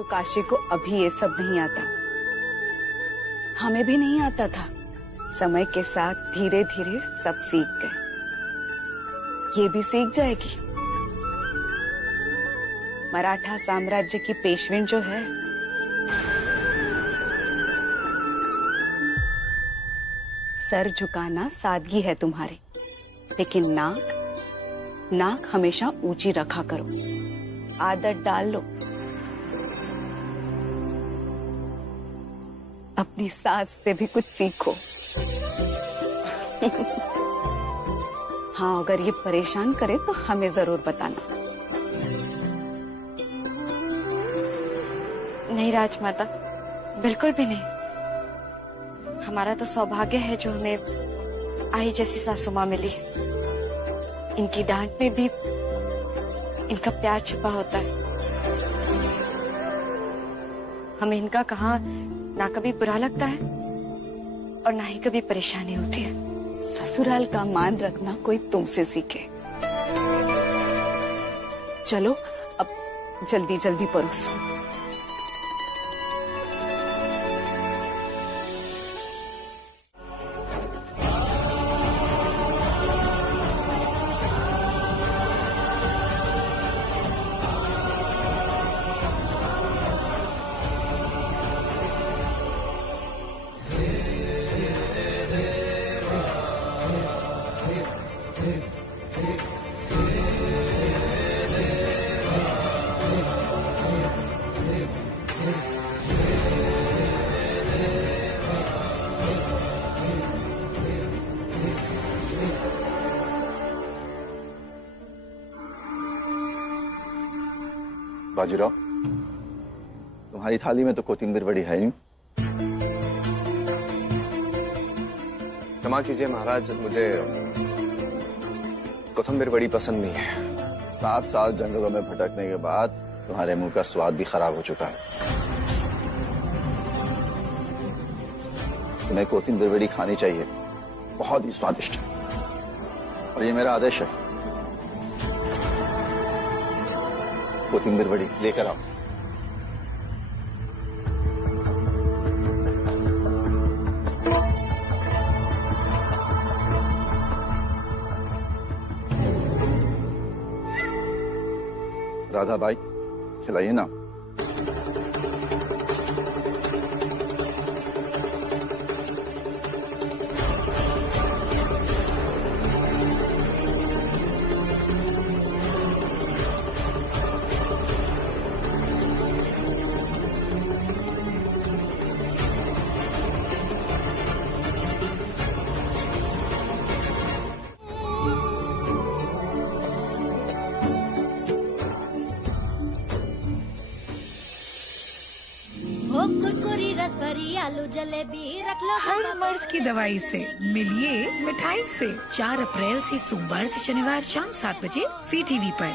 राजू काशी को अभी ये सब नहीं आता, हमें भी नहीं आता था। समय के साथ धीरे धीरे सब सीख गए, ये भी सीख जाएगी। मराठा साम्राज्य की पेशविन जो है, सर झुकाना सादगी है तुम्हारी, लेकिन नाक हमेशा ऊंची रखा करो। आदत डाल लो, अपनी सास से भी कुछ सीखो। हाँ, अगर ये परेशान करे तो हमें जरूर बताना। नहीं राजमाता, बिल्कुल भी नहीं। हमारा तो सौभाग्य है जो हमें आई जैसी सासू माँ मिली। इनकी डांट में भी इनका प्यार छिपा होता है। हमें इनका कहाँ ना कभी बुरा लगता है और ना ही कभी परेशानी होती है। ससुराल का मान रखना कोई तुमसे सीखे। चलो अब जल्दी जल्दी परोसो। बाजीराव, तुम्हारी थाली में तो कोथिंबीर बड़ी है नहीं। क्षमा कीजिए महाराज, मुझे कोथिंबीर बड़ी पसंद नहीं है। 7 साल जंगलों में भटकने के बाद तुम्हारे मुंह का स्वाद भी खराब हो चुका है। तुम्हें कोथिंबीर बड़ी खानी चाहिए, बहुत ही स्वादिष्ट है। और ये मेरा आदेश है, कोथिंबीर बड़ी लेकर आओ। राधा बाई, खिलाइए ना। कुरकुरी रसभरी आलू जलेबी रख लो। हर मर्ज की दवाई से मिलिए मिठाई से। 4 अप्रैल से सोमवार से शनिवार शाम 7 बजे CTV पर।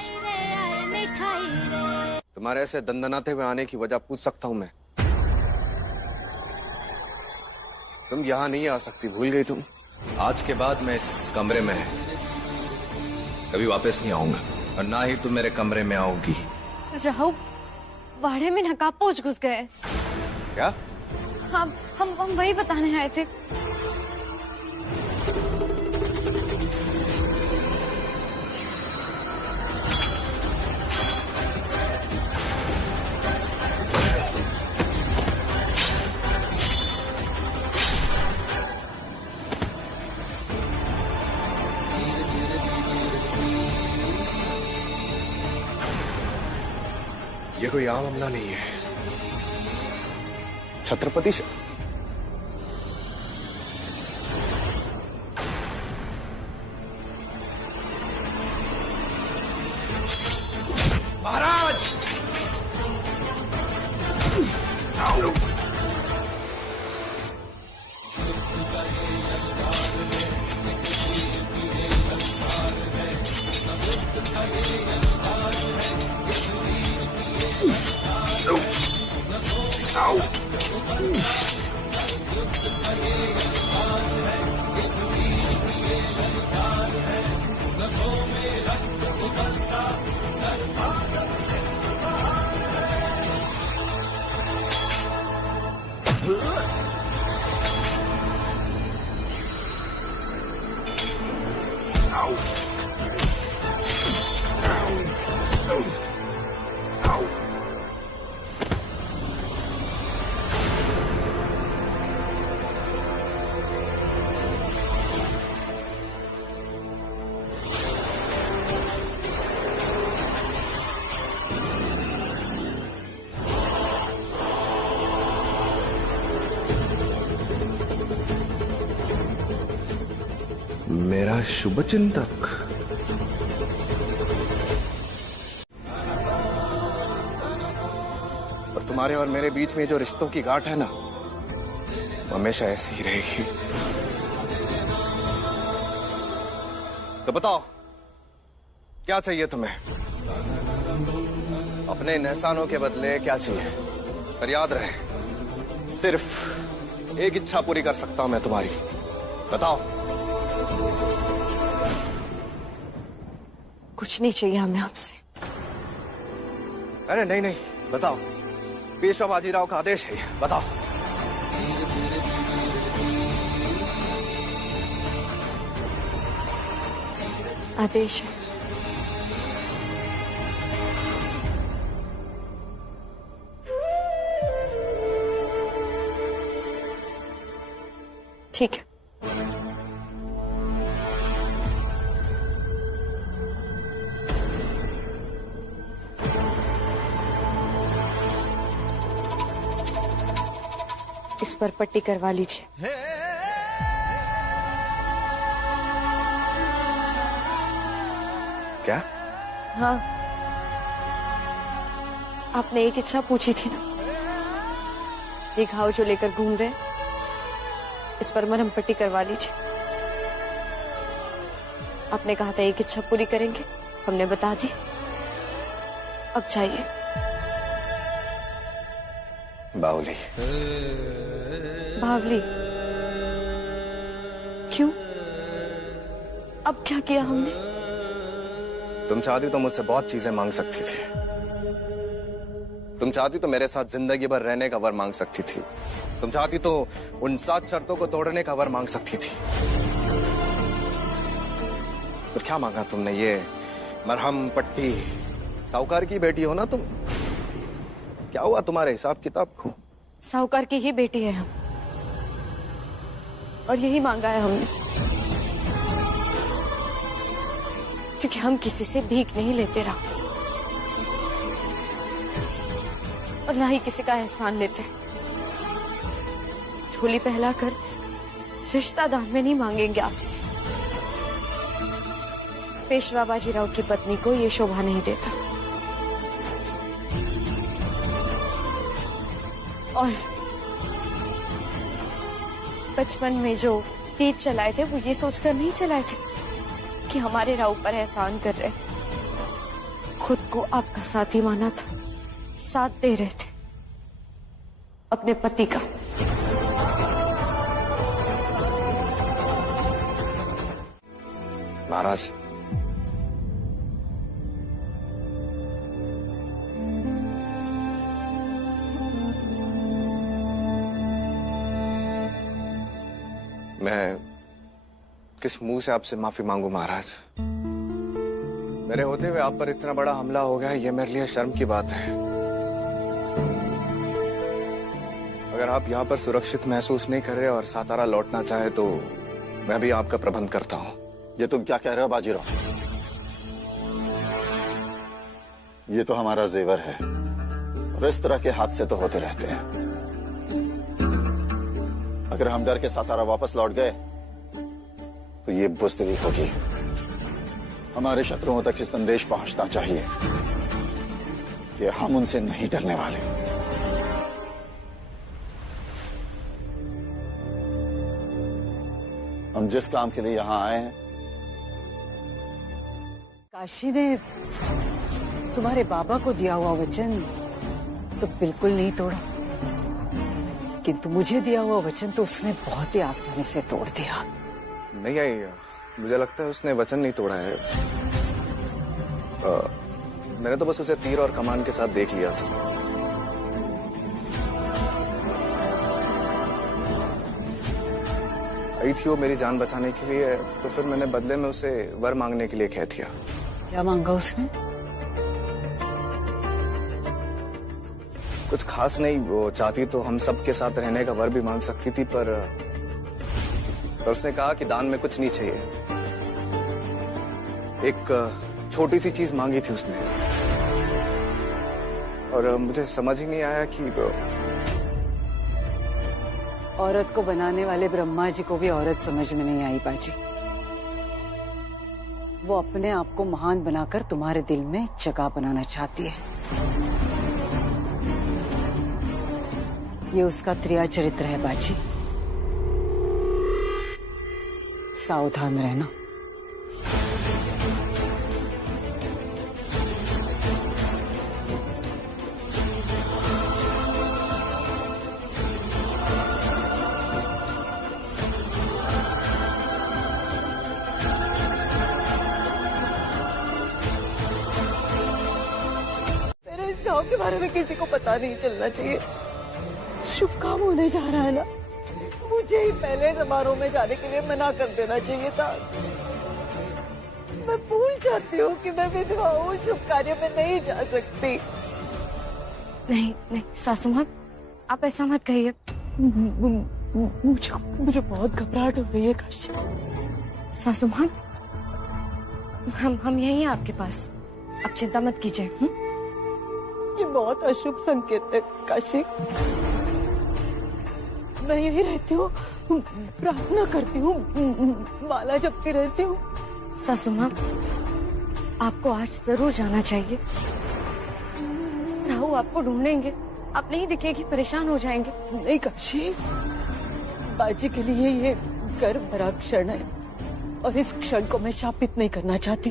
तुम्हारे ऐसे दंदनाते हुए आने की वजह पूछ सकता हूँ मैं? तुम यहाँ नहीं आ सकती, भूल गई तुम? आज के बाद मैं इस कमरे में कभी वापस नहीं आऊंगा और ना ही तुम मेरे कमरे में आओगी। राहु, वाड़े में नकाबपोश घुस गए। क्या? हम वही बताने आए थे। ये कोई आम हमला नहीं है, छत्रपति महाराज। Ow! शुभचिंतक। और तुम्हारे और मेरे बीच में जो रिश्तों की गांठ है ना, वो हमेशा ऐसी ही रहेगी। तो बताओ, क्या चाहिए तुम्हें? अपने इन एहसानों के बदले क्या चाहिए? पर याद रहे, सिर्फ एक इच्छा पूरी कर सकता हूं मैं तुम्हारी। बताओ। कुछ नहीं चाहिए हमें आपसे। अरे नहीं नहीं, बताओ। पेशवा बाजीराव का आदेश है, बताओ। आदेश है। ठीक है। इस पर पट्टी करवा लीजिए। क्या? हाँ, आपने एक इच्छा पूछी थी ना, ये घाव जो लेकर घूम रहे, इस पर मरहम पट्टी करवा लीजिए। आपने कहा था एक इच्छा पूरी करेंगे, हमने बता दी। अब जाइए। बावली। बावली? क्यों? अब क्या किया हमने? तुम चाहती तो मुझसे बहुत चीजें मांग सकती थी। तुम चाहती तो मेरे साथ जिंदगी भर रहने का वर मांग सकती थी। तुम चाहती तो उन 7 शर्तों को तोड़ने का वर मांग सकती थी। पर क्या मांगा तुमने? ये मरहम पट्टी। साहूकार की बेटी हो ना तुम। क्या हुआ तुम्हारे हिसाब किताब को? साहूकार की ही बेटी है हम, और यही मांगा है हमने, क्योंकि हम किसी से भीख नहीं लेते रहा, और ना ही किसी का एहसान लेते। झोली पहलाकर रिश्ता दान में नहीं मांगेंगे आपसे। पेशवा बाजीराव की पत्नी को ये शोभा नहीं देता। और बचपन में जो तीर चलाए थे, वो ये सोचकर नहीं चलाए थे कि हमारे राव पर एहसान कर रहे, खुद को आपका साथी माना था, साथ दे रहे थे अपने पति का। महाराज, मैं किस मुंह से आपसे माफी मांगू महाराज? मेरे होते हुए आप पर इतना बड़ा हमला हो गया, ये मेरे लिए शर्म की बात है। अगर आप यहाँ पर सुरक्षित महसूस नहीं कर रहे और सातारा लौटना चाहे तो मैं भी आपका प्रबंध करता हूँ। ये तुम क्या कह रहे हो बाजीराव? ये तो हमारा जेवर है, और इस तरह के हादसे तो होते रहते हैं। अगर हम डर के सातारा वापस लौट गए तो ये बुज़दिली होगी। हमारे शत्रुओं तक ये संदेश पहुंचना चाहिए कि हम उनसे नहीं डरने वाले। हम जिस काम के लिए यहां आए हैं, काशी ने तुम्हारे बाबा को दिया हुआ वचन तो बिल्कुल नहीं तोड़ा, किंतु मुझे दिया हुआ वचन तो उसने बहुत ही आसानी से तोड़ दिया। नहीं आई, मुझे लगता है उसने वचन नहीं तोड़ा है। मैंने तो बस उसे तीर और कमान के साथ देख लिया था। आई थी वो मेरी जान बचाने के लिए, तो फिर मैंने बदले में उसे वर मांगने के लिए कह दिया। क्या मांगा उसने? कुछ खास नहीं, वो चाहती तो हम सब के साथ रहने का वर भी मांग सकती थी, पर उसने कहा कि दान में कुछ नहीं चाहिए। एक छोटी सी चीज मांगी थी उसने, और मुझे समझ ही नहीं आया कि औरत को बनाने वाले ब्रह्मा जी को भी औरत समझ में नहीं आई बाजी। वो अपने आप को महान बनाकर तुम्हारे दिल में जगह बनाना चाहती है। ये उसका त्रिया चरित्र है बाजी, सावधान रहना। मेरे इस गांव के बारे में किसी को पता नहीं चलना चाहिए। शुभ काम होने जा रहा है ना, मुझे ही पहले समारोह में जाने के लिए मना कर देना चाहिए था। मैं भूल जाती हूँ कि मैं विधवा हूँ, शुभ कार्य में नहीं जा सकती। नहीं नहीं सासू माँ, आप ऐसा मत कहिए। मुझे बहुत घबराहट हो रही है काशी। सासू माँ, हम यही हैं आपके पास, आप चिंता मत कीजिए। ये बहुत अशुभ संकेत है काशी। मैं यही रहती हूँ, प्रार्थना करती हूँ, माला जपती रहती हूँ। सासू माँ, आपको आज जरूर जाना चाहिए। राहु आपको ढूंढेंगे, आप नहीं दिखेगी, परेशान हो जाएंगे। नहीं काशी, बाजी के लिए ये गर्व भरा क्षण है और इस क्षण को मैं शापित नहीं करना चाहती।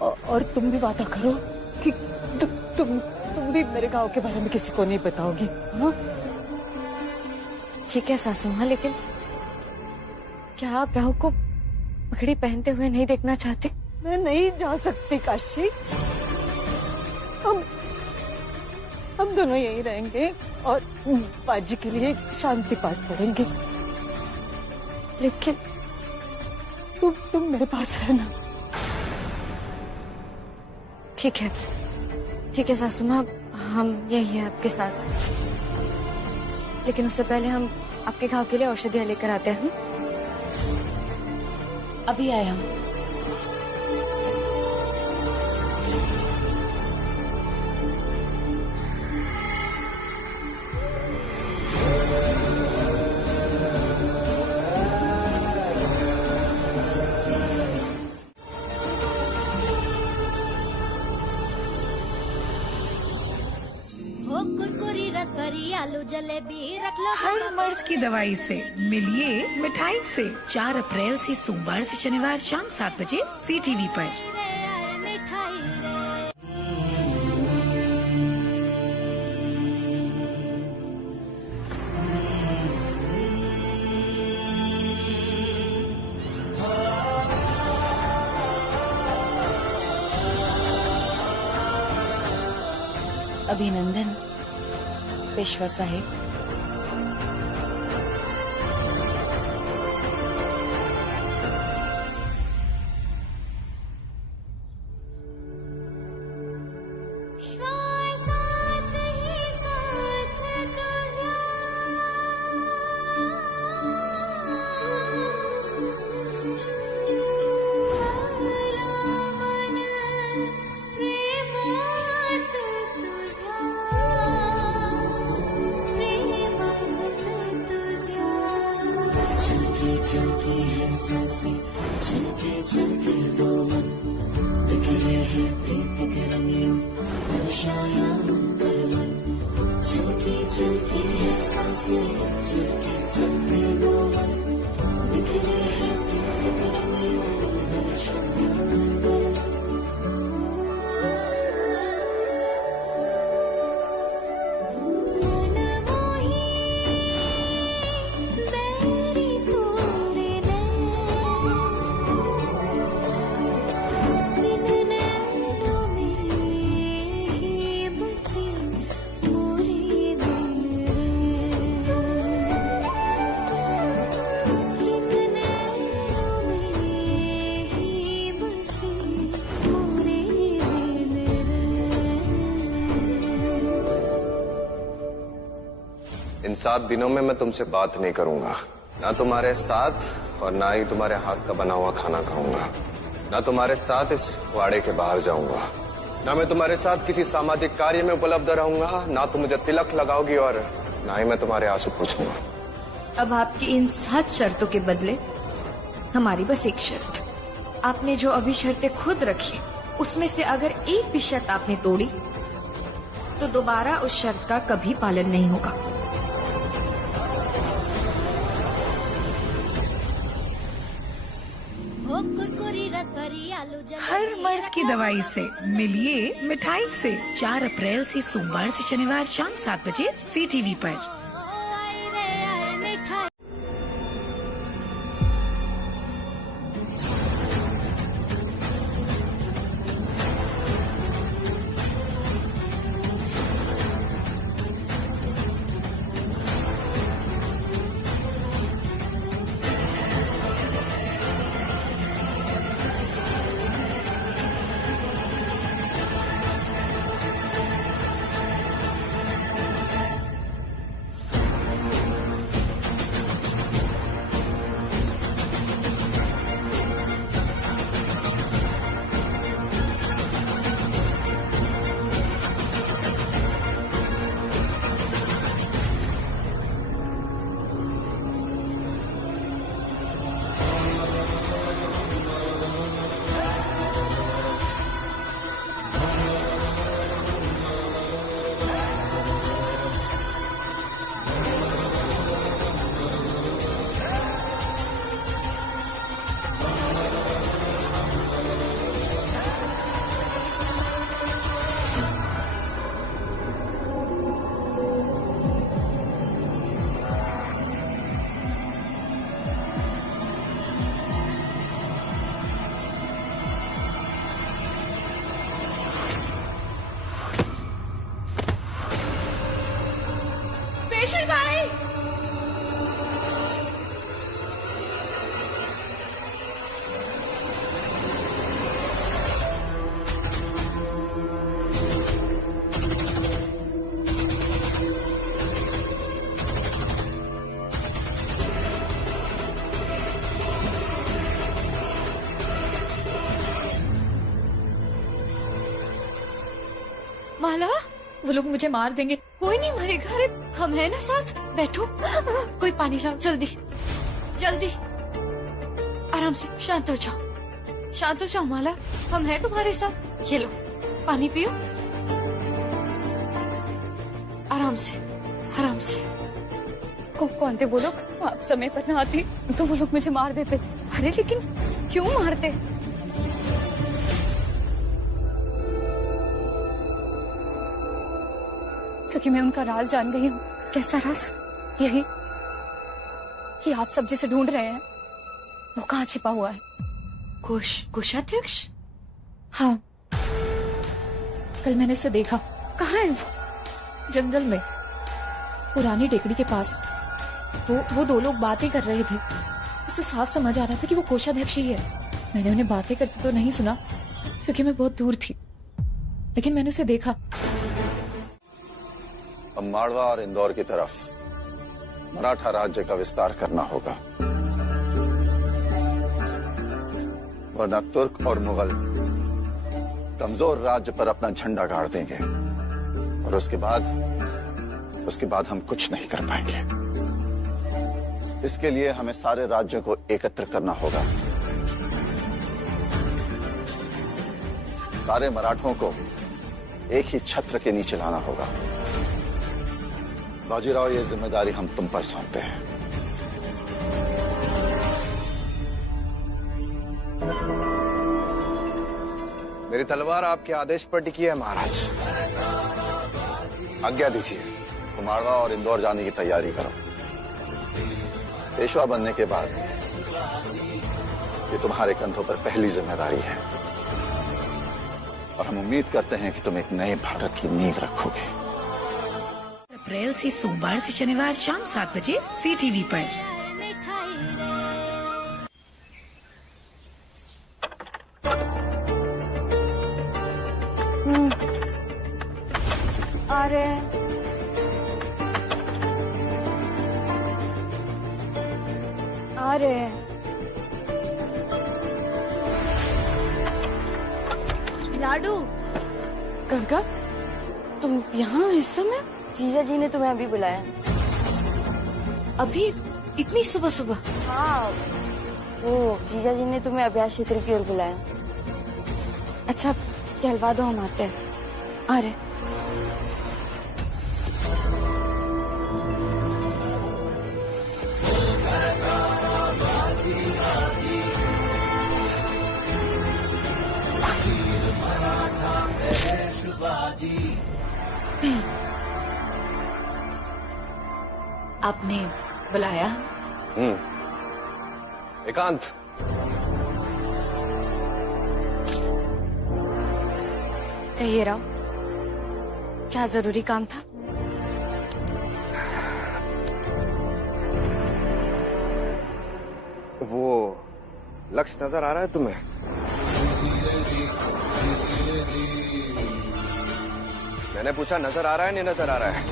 और तुम भी वादा करो कि तुम भी मेरे गांव के बारे में किसी को नहीं बताओगी, हाँ? ठीक है सासू माँ, लेकिन क्या आप राहु को पगड़ी पहनते हुए नहीं देखना चाहते? मैं नहीं जा सकती काशी। हम दोनों यहीं रहेंगे और बाजी के लिए शांति पाठ पढ़ेंगे। लेकिन तुम मेरे पास रहना। ठीक है सासू माँ, हम यही हैं आपके साथ। लेकिन उससे पहले हम आपके घाव के लिए औषधियाँ लेकर आते हैं। अभी आए हम। हो कुरकुरी रसभरी आलू जलेबी रख लो। हर मर्ज की दवाई से मिलिए मिठाई से। 4 अप्रैल से सोमवार से शनिवार शाम 7 बजे CTV पर। मिठाई रे। अभिनंदन पेशवा साहिब। चलती है सांसें, चलके चलके दो मन बिखरे हैं प्रीत के रंगियों, दर्शाया अंतर मन। चलती चलती है सांसें, चलके चलके दो मन बिखरे हैं प्रीत के रंगियों, दर्शाया अंतर मन। इन 7 दिनों में मैं तुमसे बात नहीं करूंगा, ना तुम्हारे साथ और ना ही तुम्हारे हाथ का बना हुआ खाना खाऊंगा, ना तुम्हारे साथ इस वाड़े के बाहर जाऊंगा, ना मैं तुम्हारे साथ किसी सामाजिक कार्य में उपलब्ध रहूंगा, ना तुम मुझे तिलक लगाओगी और ना ही मैं तुम्हारे आंसू पूछूंगा। अब आपकी इन 7 शर्तों के बदले हमारी बस एक शर्त। आपने जो अभी शर्तें खुद रखी, उसमें से अगर एक भी शर्त आपने तोड़ी तो दोबारा उस शर्त का कभी पालन नहीं होगा। हो कुरकुरी रसभरी आलू जलेबी हर मर्ज की दवाई से मिलिए मिठाई से। 4 अप्रैल से सोमवार से शनिवार शाम 7 बजे CTV पर। आई रे आई मिठाई। पेशेंट भाई, माला, वो लोग मुझे मार देंगे। कोई नहीं मरेगा। अरे हम हैं ना साथ। बैठो, कोई पानी लाओ जल्दी जल्दी। आराम से, शांत हो जाओ, शांत हो जाओ माला, हम हैं तुम्हारे साथ। ये लो पानी पियो, आराम से आराम से। कौन थे वो लोग? आप समय पर ना आती तो वो लोग मुझे मार देते। अरे लेकिन क्यों मारते? क्योंकि मैं उनका राज जान गई हूँ। कैसा राज? यही कि आप सब जिसे ढूंढ रहे हैं वो कहाँ छिपा हुआ है। कोषाध्यक्ष? हाँ, कल मैंने उसे देखा। कहाँ है वो? जंगल में, पुरानी टेकड़ी के पास। वो 2 लोग बातें कर रहे थे। उसे साफ समझ आ रहा था कि वो कोषाध्यक्ष ही है। मैंने उन्हें बातें करते तो नहीं सुना क्योंकि मैं बहुत दूर थी, लेकिन मैंने उसे देखा। अब माड़वा और इंदौर की तरफ मराठा राज्य का विस्तार करना होगा, वरना तुर्क और मुगल कमजोर राज्य पर अपना झंडा गाड़ देंगे और उसके बाद हम कुछ नहीं कर पाएंगे। इसके लिए हमें सारे राज्यों को एकत्र करना होगा, सारे मराठों को एक ही छत्र के नीचे लाना होगा। बाजीराव, ये जिम्मेदारी हम तुम पर सौंपते हैं। मेरी तलवार आपके आदेश पर टिकी है महाराज। आज्ञा दीजिए। तो माड़वा और इंदौर जाने की तैयारी करो। पेशवा बनने के बाद ये तुम्हारे कंधों पर पहली जिम्मेदारी है और हम उम्मीद करते हैं कि तुम एक नए भारत की नींव रखोगे। अप्रैल से सोमवार से शनिवार शाम 7 बजे CTV पर। आ रहे हैं। आ रहे हैं। लाडू, गंगा, तुम यहाँ इस समय? जीजा जी ने तुम्हें अभी बुलाया। अभी? इतनी सुबह सुबह? हाँ, वो जीजा जी ने तुम्हें अभ्यास क्षेत्र की ओर बुलाया। अच्छा कहलवा दो, हम आते हैं। आ रहे। आपने बुलाया? एकांत, कहिए राव, क्या जरूरी काम था? वो लक्ष्य नजर आ रहा है तुम्हें? मैंने पूछा नजर आ रहा है, नहीं नजर आ रहा है?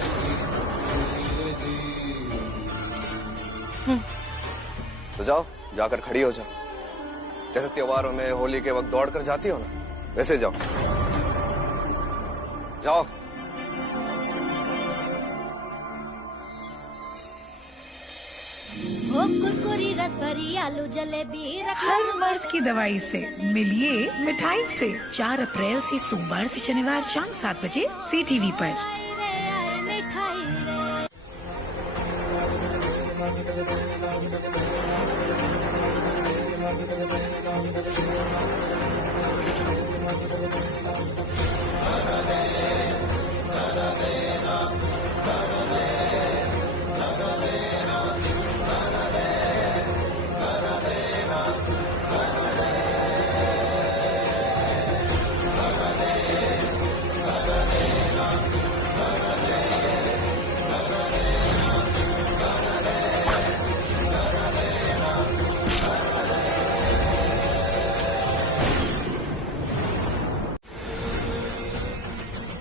तो जाओ, जाकर खड़ी हो जाओ। जैसे त्योहारों में होली के वक्त दौड़ कर जाती हो ना, वैसे जाओ। जाओ। हो कुरकुरी रसभरी आलू जलेबी हर मर्ज की दवाई से मिलिए मिठाई से। 4 अप्रैल से सोमवार से शनिवार शाम 7 बजे CTV पर। मिठाई रे।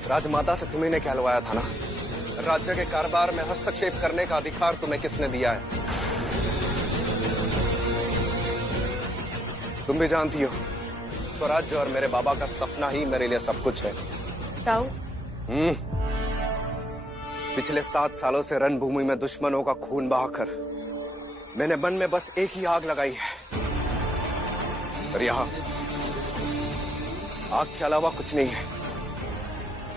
राजमाता से तुम्ही ने कहलवाया था ना, राज्य के कारोबार में हस्तक्षेप करने का अधिकार तुम्हें किसने दिया है? तुम भी जानती हो, स्वराज्य और मेरे बाबा का सपना ही मेरे लिए सब कुछ है। ताऊ, पिछले 7 सालों से रणभूमि में दुश्मनों का खून बहाकर मैंने मन में बस एक ही आग लगाई है, और यहाँ आग के अलावा कुछ नहीं है।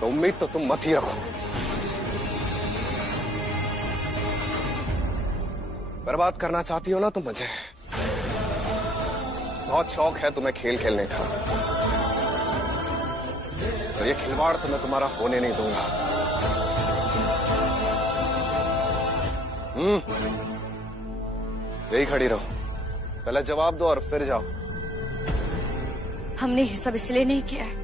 तो उम्मीद तो तुम मत ही रखो। बर्बाद करना चाहती हो ना तुम मुझे? बहुत शौक है तुम्हें खेल खेलने का, तो ये खिलवाड़ तो मैं तुम्हारा होने नहीं दूंगा। यही खड़ी रहो, पहले जवाब दो और फिर जाओ। हमने ये सब इसलिए नहीं किया है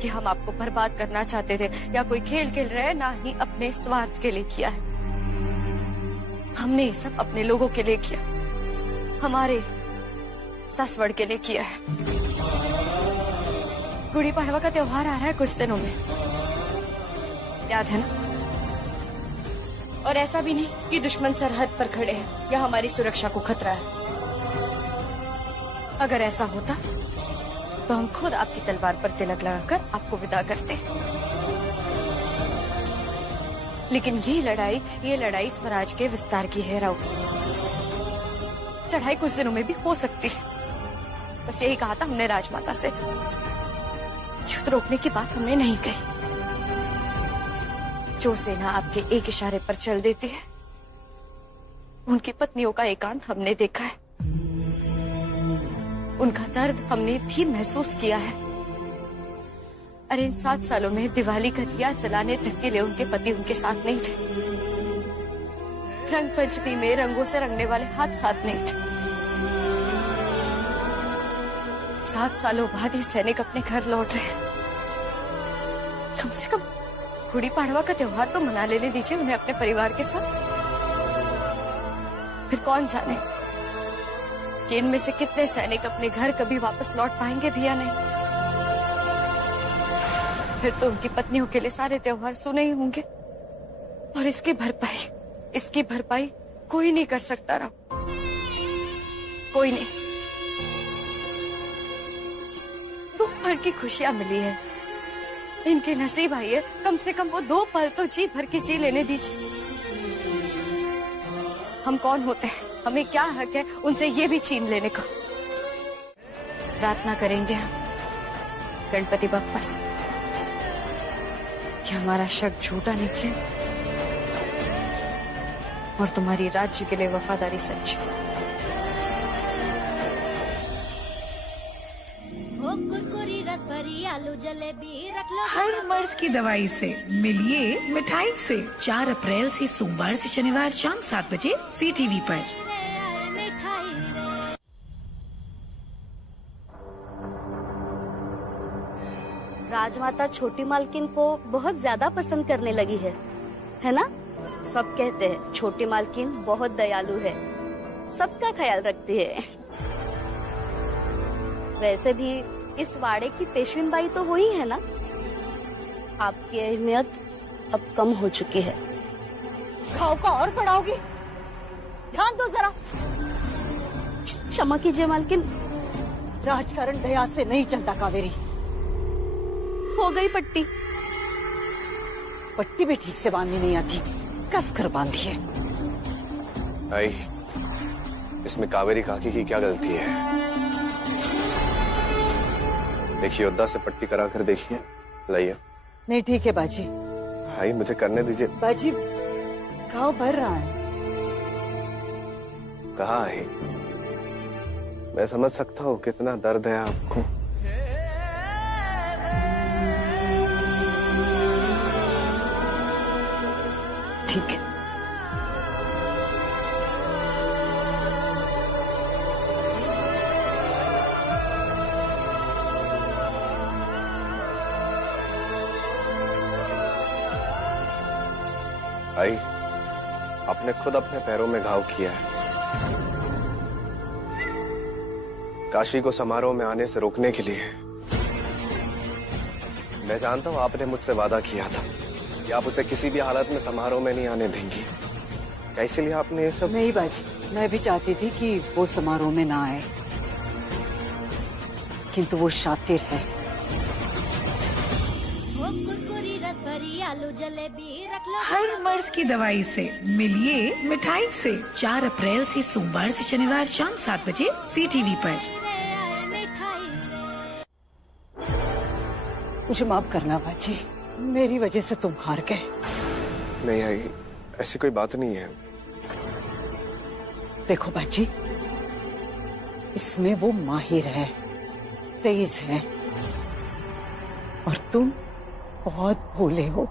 कि हम आपको बर्बाद करना चाहते थे या कोई खेल खेल रहे हैं, ना ही अपने स्वार्थ के लिए किया है। हमने ये सब अपने लोगों के लिए किया, हमारे सासवड़ के लिए किया है। गुड़ी पड़वा का त्योहार आ रहा है कुछ दिनों में, याद है ना? और ऐसा भी नहीं कि दुश्मन सरहद पर खड़े हैं या हमारी सुरक्षा को खतरा है। अगर ऐसा होता तो हम खुद आपकी तलवार पर तिलक लगाकर आपको विदा करते। लेकिन ये लड़ाई स्वराज के विस्तार की है राव। चढ़ाई कुछ दिनों में भी हो सकती है, बस यही कहा था हमने राजमाता से। युद्ध रोकने की बात हमने नहीं कही। जो सेना आपके एक इशारे पर चल देती है, उनकी पत्नियों का एकांत हमने देखा है, उनका दर्द हमने भी महसूस किया है। अरे इन 7 सालों में दिवाली का दिया जलाने तक के लिए उनके पति उनके साथ नहीं थे। रंग पंचमी में रंगों से रंगने वाले हाथ साथ नहीं थे। 7 सालों बाद ही सैनिक अपने घर लौट रहे हैं। कम से कम गुड़ी पड़वा का त्योहार तो मना लेने दीजिए उन्हें अपने परिवार के साथ। फिर कौन जाने कि इनमें से कितने सैनिक अपने घर कभी वापस लौट पाएंगे भी या नहीं। फिर तो उनकी पत्नियों के लिए सारे त्योहार सुने ही होंगे, और इसकी भरपाई कोई नहीं कर सकता राव, कोई नहीं। 2 पल की खुशियां मिली है, इनके नसीब आई है, कम से कम वो 2 पल तो जी भर के जी लेने दीजिए। हम कौन होते हैं हमें क्या हक है उनसे ये भी छीन लेने का? प्रार्थना करेंगे हम गणपति बप्पा से कि हमारा शक झूठा निकले और तुम्हारी राज्य के लिए वफादारी सच्ची। हो कुरकुरी रसभरी आलू जलेबी रख लो हर मर्ज की दवाई से मिलिए मिठाई से 4 अप्रैल से सोमवार से शनिवार शाम 7 बजे CTV पर। मिठाई रे। राजमाता छोटी मालकिन को बहुत ज्यादा पसंद करने लगी है ना? सब कहते हैं छोटी मालकिन बहुत दयालु है, सबका ख्याल रखती है। वैसे भी इस वाड़े की पेशवीन बाई तो हुई है ना? आपकी अहमियत अब कम हो चुकी है। घाव का और बढ़ाओगी? ध्यान दो जरा। क्षमा कीजिए मालकिन। राजकारण दया से नहीं चलता कावेरी। हो गई पट्टी। पट्टी भी ठीक से बांधनी नहीं आती, कस कर बांधी है। आई, इसमें कावेरी काकी की क्या गलती है? देखिए योद्धा से पट्टी करा कर देखिए। लाइए। नहीं ठीक है बाजी। आई मुझे करने दीजिए। बाजी घाव भर रहा है। कहाँ है? मैं समझ सकता हूँ कितना दर्द है आपको। ठीक है। आई, आपने खुद अपने पैरों में घाव किया है। काशी को समारोह में आने से रोकने के लिए। मैं जानता हूँ आपने मुझसे वादा किया था कि आप उसे किसी भी हालत में समारोह में नहीं आने देंगी। क्या इसीलिए आपने ये सब? नहीं बाजी, मैं भी चाहती थी कि वो समारोह में ना आए, किंतु वो शातिर है। हो कुरकुरी रसभरी आलू जलेबी रख लो हर मर्ज की दवाई से मिलिए मिठाई से 4 अप्रैल से सोमवार से शनिवार शाम 7 बजे CTV पर। मिठाई रे। मुझे माफ करना बाजी, मेरी वजह से तुम हार गए। नहीं आई, ऐसी कोई बात नहीं है। देखो बाजी, इसमें वो माहिर है, तेज है, और तुम बहुत भोले हो।